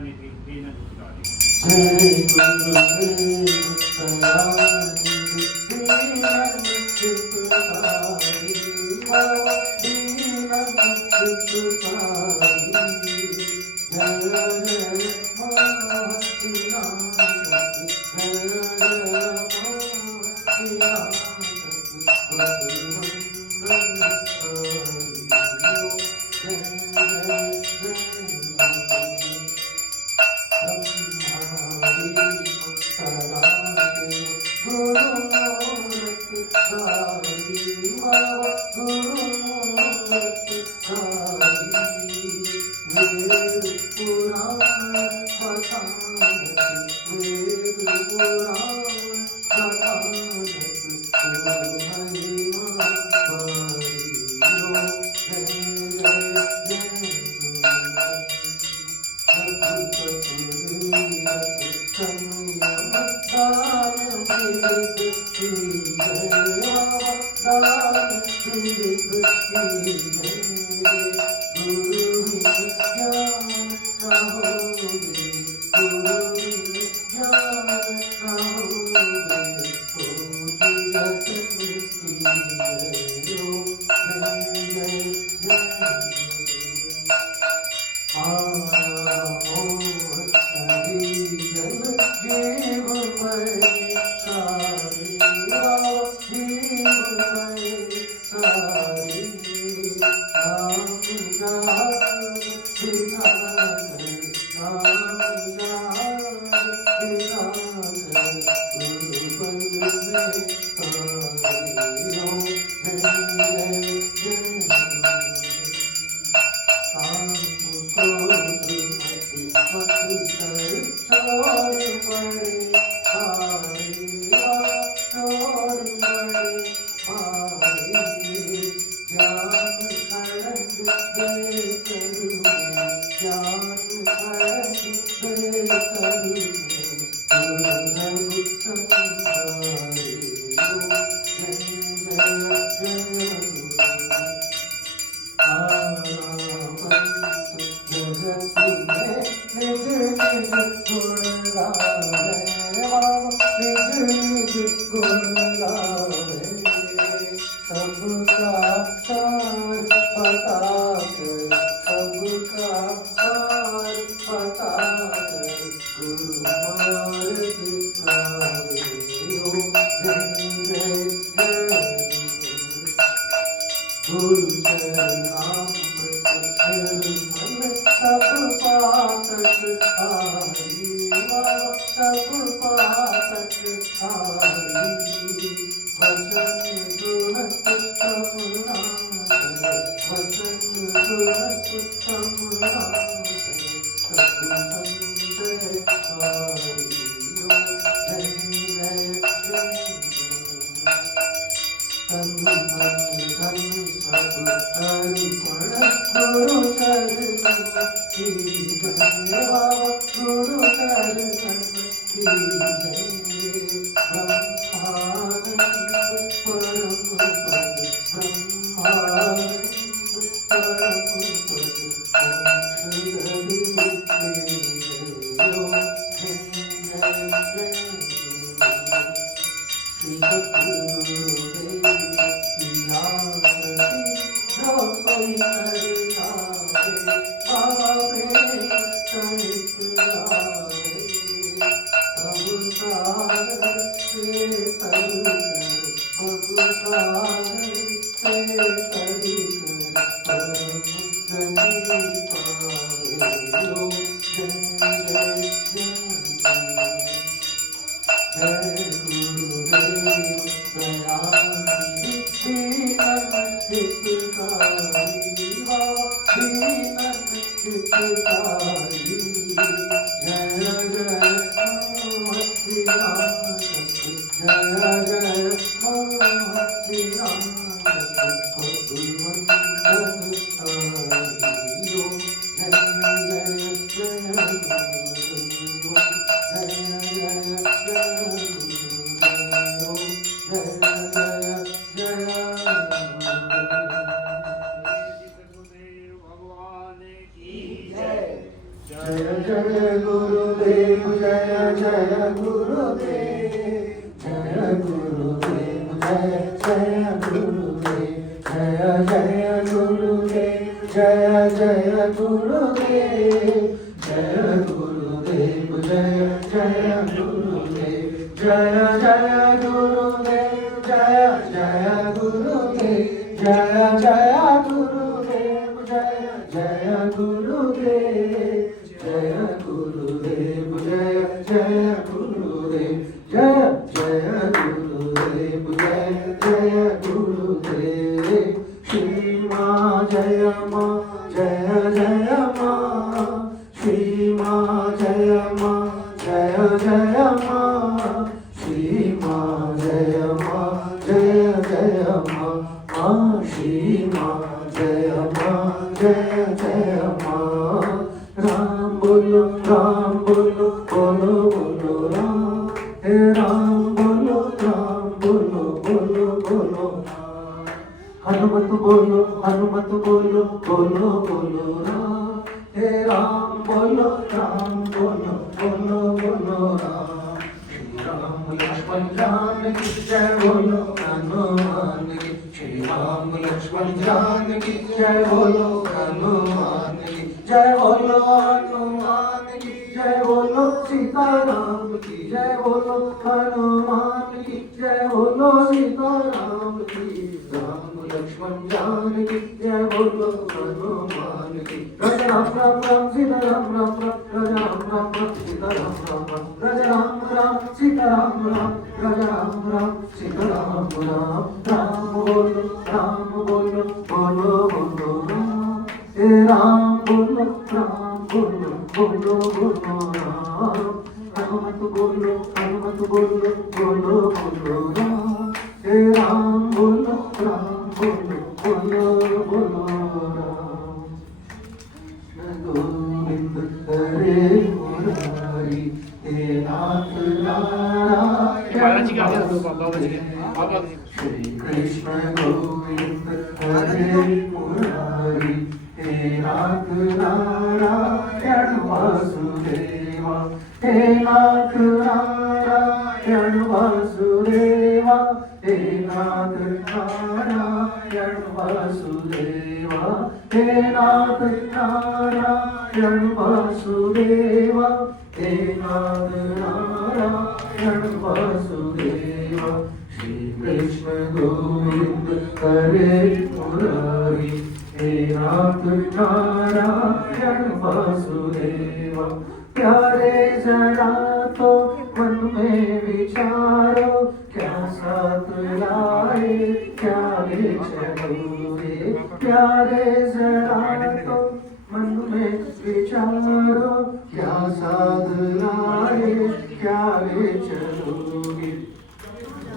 आणि दीन दुःखारी. जय जय गुरुदेव जय जय गुरुदेव जय गुरुदेव जय जय गुरुदेव जय जय गुरुदेव जय जय गुरुदेव जय गुरुदेव जय जय गुरुदेव जय जय गुरुदेव जय जय गुरुदेव जय जय गुरुदेव जय जय गुरुदेव जय गुरुदेव जय जय गुरुदेव जय जय गुरुदेव जय जय गुरुदेव श्री माँ जय माँ जय जय माँ श्री माँ जय माँ जय जय माँ श्री माँ जय माँ जय जय माँ माँ श्री माँ जय माँ जय जय माँ राम बोलो बोलो बोलो बोलो राम हे राम बोलो बोलो बोलो बोलो हनुमत बोलो बोलो बोलो राम हे राम बोलो बोलो बोलो राम श्री राम लक्ष्मण जानकी जय बोलो हनुमान की श्री राम लक्ष्मण जानकी जय बोलो हनुमान की जय बोलो हनुमान की जय बोलो सीताराम की जय बोलो हनुमान की जय बोलो सीताराम की राम लक्ष्मण जानकी जय बोलो हनुमान की राजा राम राम राम सीता राम राम राम राजा राम राम राम सीता राम राम राम राजा राम राम सीता राम राम राजा राम राम सीता राम राम राम बोलो बोलो बोलो बोलो राम हे राम बोलो बोलो बोलो राम हनुमत बोलो बोलो बोलो राम हे राम बोलो बोलो बोलो राम गोविंद हरे मुरारी हे नाथ नारायण श्री कृष्ण गोविंद हरे मुरारी हे नाथ नारायण वासुदेवा हे नाथ नारायण वासुदेवा हे नाथ नारायण वासुदेवा हे नाथ नारायण वासुदेवा हे नाथ नारायण वासुदेवा श्री कृष्ण गोविंद हरे मुरारी हे नाथ नारायण वासुदेवा प्यारे जरा तो मन में विचारो क्या साथ लाए क्या ले चलोगे प्यारे जरा तो मन में विचारो क्या साथ लाए क्या ले चलोगे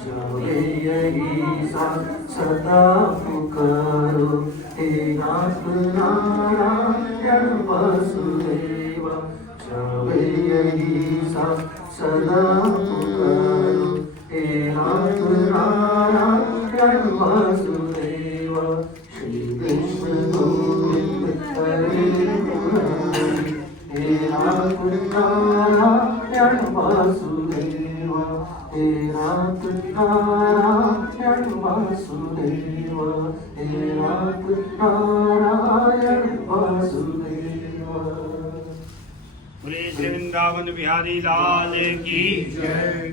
जाओगे यही साथ सदा पुकारो हे नाथ नारायण वासुदेवा जाओगे यही साथ सदा पुकारो हे नाथ नारायण वासुदेवा श्री कृष्ण गोविंद हरे मुरारी हे नाथ नारायण वासुदेवा हे नाथ नारायण वासुदेवा हे नाथ नारायण वासुदेवा बोले श्री वृंदावन बिहारी लाल की जय